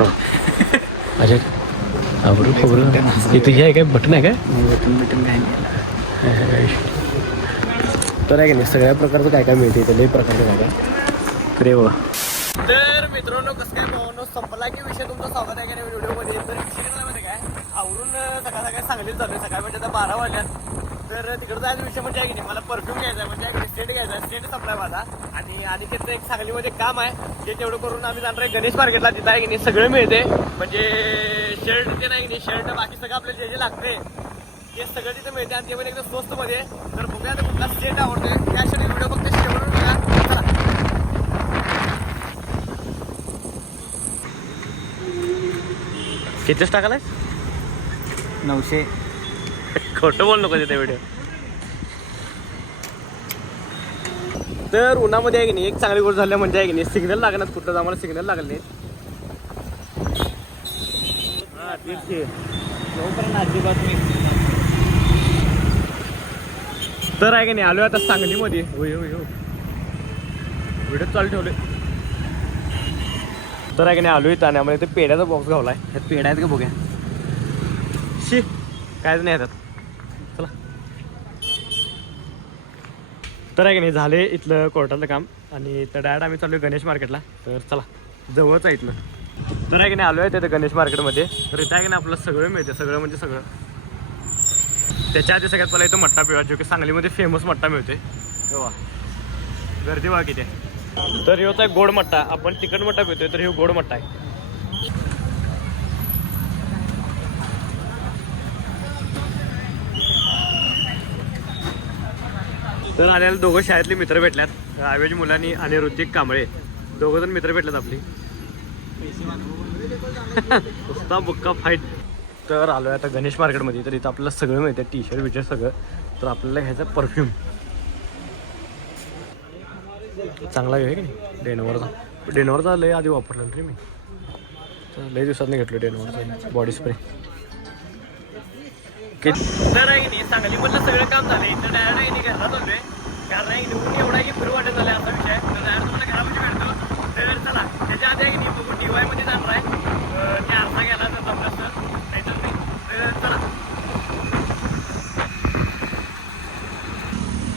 अरे आवरून खबरं इथं हे आहे काय बटन आहे काय बटन काय नाही. तर आहे की नाही सगळ्या प्रकारचं काय काय मिळते इथं लई प्रकारचं काय काय अरे वा. तर मित्रांनो कसं काय भावांनो संपला की विषय तुमचं स्वागत आहे का नाही व्हिडिओमध्ये. तर विषय मध्ये काय आवरून सकाळ सकाळी सांगलीच चालू आहे. सकाळ म्हणजे आता 12 वाजल्यात. तर तिकडं जायचा विषय म्हणजे आहे की नाही मला परफ्यूम घ्यायचा आहे म्हणजे स्टेट घ्यायचा आहे. स्टेट संपलाय माझा आणि त्याचं एक सांगलीमध्ये काम आहे ते तेवढं करून आम्ही जाणार आहे गणेश मार्केटला. तिथं आहे की नाही सगळं मिळते म्हणजे शर्ट ते नाही की नाही शर्ट बाकी सगळं आपल्याला जे जे लागते ते सगळं तिथं मिळते आणि ते पण एकदम स्वस्त मध्ये. तर बघूया आता कुठला स्टेट आवडतोय त्यासाठी व्हिडिओ फक्त शेवटून बघा. चला कितीच टाकालाय 900. खोटं बोल नको तिथे व्हिडिओ. तर उन्हामध्ये आहे की नाही एक चांगली गोष्ट झाल्या म्हणजे आहे की नाही सिग्नल लागणार कुठं आम्हाला सिग्नल लागले नाही. हा तेच की जोपर्यंत अजिबात मी तर आहे की नाही आलोय आता सांगलीमध्ये. होय होय हो व्हिडिओ चालू ठेवले. तर आहे की नाही आलोय ताण्यामध्ये ते पेड्याचा बॉक्स घावलाय. ह्यात पेढ्या आहेत का बघूया. शी कायच नाही ह्याच्यात. चला तर आहे की नाही झाले इथलं कोर्टातलं काम आणि इथं डायरेक्ट आम्ही चालू आहे गणेश मार्केटला. तर चला जवळच आहे इथलं. तर आहे की नाही आलो आहे तिथं गणेश मार्केटमध्ये. तर इथं आहे की नाही आपलं सगळं मिळते सगळं म्हणजे सगळं. त्याच्या आधी सगळ्यात पहिला इथं मट्टा पिवा जो की सांगलीमध्ये फेमस मट्टा मिळते. वा गर्दी वा किती. तर ह्योच आहे गोड मट्टा. आपण तिखट मट्टा पितोय तर ह्यो गोड मट्टा आहे. तर आल्याला दोघं शाळेतले मित्र भेटल्यात आवेज मुलांनी आणि ऋतिक कांबळे दोघं जण मित्र भेटल्यात आपली. नुसता बुक्का फाईट. तर आलो आहे आता गणेश मार्केटमध्ये. तर इथं आपल्याला सगळं मिळतं टी शर्ट विशर्ट सगळं. तर आपल्याला घ्यायचं परफ्यूम चांगला आहे की नाही डेनवरचा. डेनवरचा लय आधी वापरला रे मी. तर लय दिवसांनी घेतलो डेनवरचा बॉडी स्प्रे. तर आहे की नाही सांगलीमधलं सगळं काम झालं. इथं डायरेक्ट आहे की नाही घरला चाललोय कारण आहे की ऊन एवढा की फिरू वाटत झालं असा विषय आहे. तर डायरेक्ट तुम्हाला घरामध्ये भेटतो. तर चला त्याच्या आधी आहे की नाही बघू DY मध्ये जाणार आहे. त्या आरसा गेला तर जमलं असतं नाही तर नाही. तर चला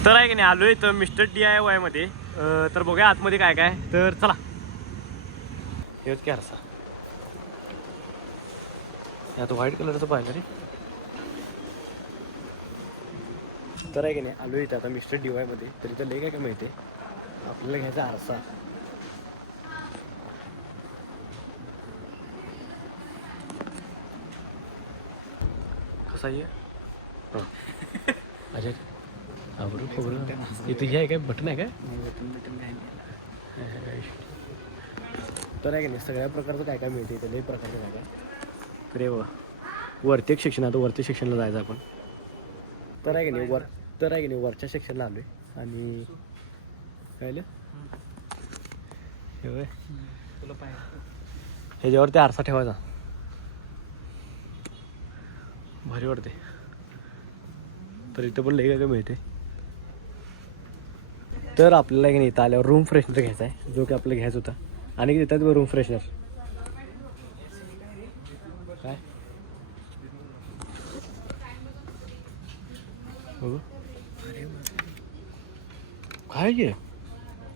तर आहे की नाही आलोय तर मिस्टर DIY मध्ये. तर बघूया आतमध्ये काय काय. तर चला हेच की आरसा. यात व्हाईट कलरचं पाहिलं रे. तर आहे की नाही आलो इथं आता मिस्टर DIY मध्ये. तर इथं लय काय काय माहिती आहे आपल्याला घ्यायचा आरसा. कसा आहे अरे आवरून खबरं इथं हे आहे काय बटन आहे काय बटन काय नाही. तर आहे की नाही सगळ्या प्रकारचं काय काय मिळते इथं लई प्रकारचं काय काय. अरे वा वरती एक सेक्शन आता वरती सेक्शनला जायचं आपण. तर आहे की नाही तर आहे की नाही वरच्या सेक्शनला आलोय आणि काय हे तुला पाहिजे ह्याच्यावरती आरसा ठेवायचा भारी वाटते. तर इथं पण लई काय काय मिळते. तर आपल्याला की नाही इथं आल्यावर रूम फ्रेशनर घ्यायचा आहे जो की आपल्याला घ्यायचा होता. आणि देतात रूम फ्रेशनर काय बघू काय घे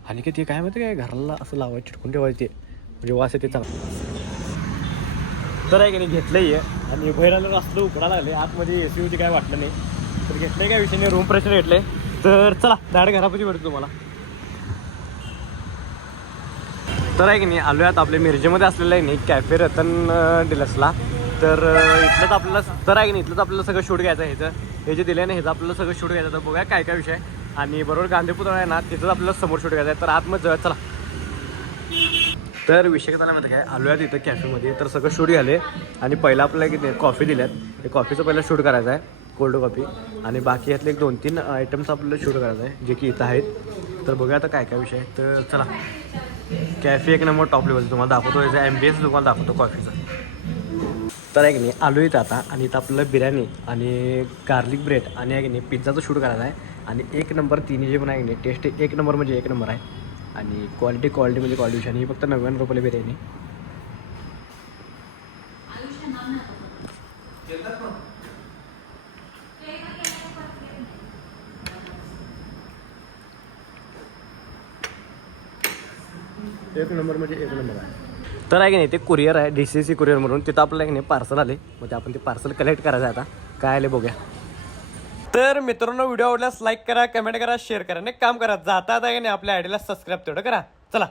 आणि ते काय माहिती काय घराला असं लावायचं चिटकून ठेवायचं ते म्हणजे वास येते चांगला. तर आहे की नाही घेतलंय आणि बाहेर आलं असलं उकडा लागले आतमध्ये AC होती काय वाटलं नाही. तर घेतलंय काय विषय नाही रूम फ्रेशनर घेतलंय. तर चला डायरेक्ट घरापाशी भेटतो तुम्हाला. तर आहे की नाही आलो आहेत आपल्या मिरजेमध्ये असलेलं आहे नाही कॅफे रतन डिलक्सला. तर इथलंच आपल्याला तर आहे की नाही इथलंच आपल्याला सगळं शूट घ्यायचं आहे. हे जे दिलं आहे ना ह्याचं आपल्याला सगळं शूट घ्यायचं. तर बघूया काय काय विषय. आणि बरोबर गांधी पुतळा आहे ना तिथंच आपल्याला समोर शूट घ्यायचं आहे. तर आतमध्ये जाऊया चला. तर विषय काय माहिती काय आलो आहे तिथं कॅफेमध्ये. तर सगळं शूट झाले आणि पहिला आपल्याला की कॉफी दिल्यात. हे कॉफीचं पहिलं शूट करायचं आहे कोल्ड कॉफी. आणि बाकी यातले 2-3 आयटम्स आपल्याला शूट करायचं आहे जे की इथं आहेत. तर बघूया आता काय काय विषय आहे. तर चला कॅफे एक नंबर टॉप लेवलचं तुम्हाला दाखवतो. याचा ॲम्बियन्स तुम्हाला दाखवतो कॉफीचा. तर आहे की नाही आलो इथं आता आणि इथं आपल्याला बिर्याणी आणि गार्लिक ब्रेड आणि आहे की नाही पिझ्झाचं शूट करायचं आहे. आणि एक नंबर तिन्ही जे पण आहे की नाही टेस्ट एक नंबर म्हणजे एक नंबर आहे. आणि क्वालिटी म्हणजे क्वालिटी विषय. आणि ही फक्त 99 रुपयाला बिर्याणी. एक नंबर म्हणजे एक नंबर आहे. तर आहे की नाही ते कुरिअर आहे DCC कुरिअर म्हणून, तिथं आपल्याला की नाही पार्सल आले. मग ते आपण ते पार्सल कलेक्ट करायचं आहे आता. काय आले बघूया. तर मित्रांनो व्हिडिओ आवडल्यास लाईक करा, कमेंट करा, शेअर करा. नाही काम करा, जाता आता की नाही आपल्या आयडीला सबस्क्राईब तेवढं करा. चला.